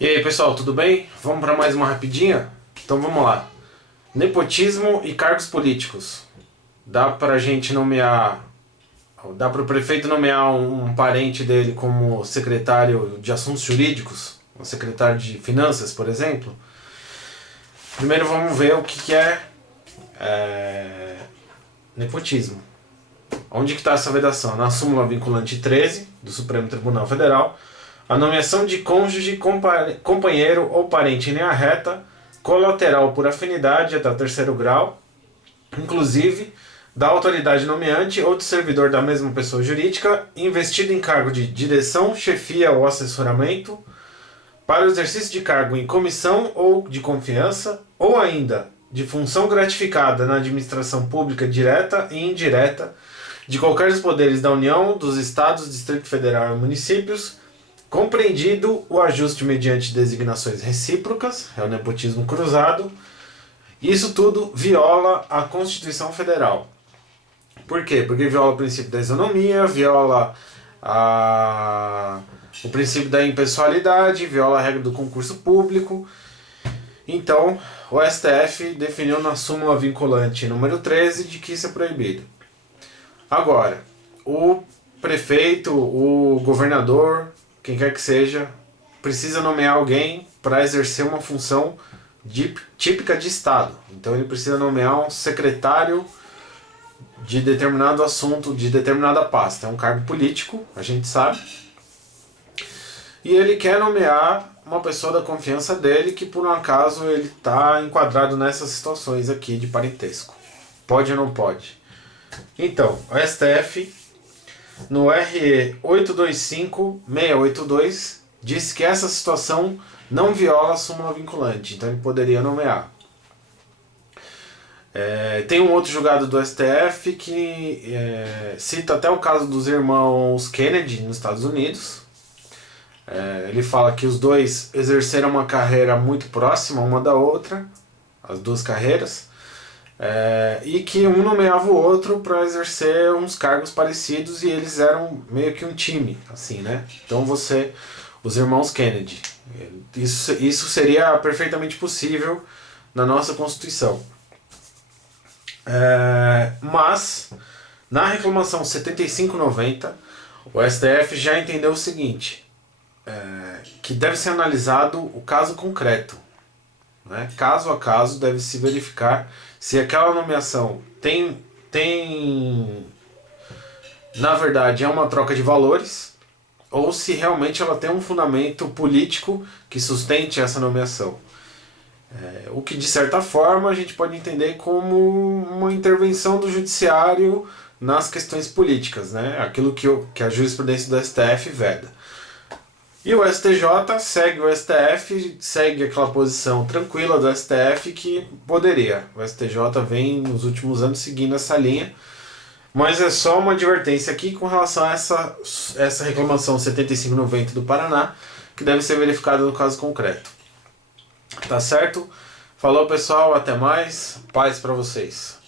E aí pessoal, tudo bem? Vamos para mais uma rapidinha? Então vamos lá. Nepotismo e cargos políticos. Dá para a gente nomear, dá para o prefeito nomear um parente dele como secretário de assuntos jurídicos, um secretário de finanças, por exemplo? Primeiro vamos ver o que é nepotismo. Onde que está essa vedação? Na súmula vinculante 13 do Supremo Tribunal Federal, a nomeação de cônjuge, companheiro ou parente em linha reta, colateral por afinidade até o terceiro grau, inclusive da autoridade nomeante ou do servidor da mesma pessoa jurídica, investido em cargo de direção, chefia ou assessoramento, para o exercício de cargo em comissão ou de confiança, ou ainda de função gratificada na administração pública direta e indireta, de qualquer dos poderes da União, dos Estados, Distrito Federal e municípios, compreendido o ajuste mediante designações recíprocas, é o nepotismo cruzado. Isso tudo viola a Constituição Federal. Por quê? Porque viola o princípio da isonomia, viola o princípio da impessoalidade, viola a regra do concurso público. Então, o STF definiu na súmula vinculante número 13 de que isso é proibido. Agora, o prefeito, o governador, quem quer que seja, precisa nomear alguém para exercer uma função típica de Estado. Então ele precisa nomear um secretário de determinado assunto, de determinada pasta. É um cargo político, a gente sabe. E ele quer nomear uma pessoa da confiança dele que por um acaso ele está enquadrado nessas situações aqui de parentesco. Pode ou não pode? Então, o STF, no RE 825-682, disse que essa situação não viola a súmula vinculante, então ele poderia nomear. Tem um outro julgado do STF que cita até o caso dos irmãos Kennedy nos Estados Unidos. Ele fala que os dois exerceram uma carreira muito próxima uma da outra, as duas carreiras, e que um nomeava o outro para exercer uns cargos parecidos e eles eram meio que um time, assim, né? Então os irmãos Kennedy, isso seria perfeitamente possível na nossa Constituição. Mas na reclamação 7590 o STF já entendeu o seguinte, que deve ser analisado o caso concreto, né? Caso a caso deve se verificar se aquela nomeação na verdade é uma troca de valores ou se realmente ela tem um fundamento político que sustente essa nomeação. O que de certa forma a gente pode entender como uma intervenção do judiciário nas questões políticas, né? Aquilo que a jurisprudência do STF veda. E o STJ segue o STF, segue aquela posição tranquila do STF que poderia. O STJ vem nos últimos anos seguindo essa linha, mas é só uma advertência aqui com relação a essa reclamação 7590 do Paraná, que deve ser verificada no caso concreto. Tá certo? Falou pessoal, até mais, paz para vocês.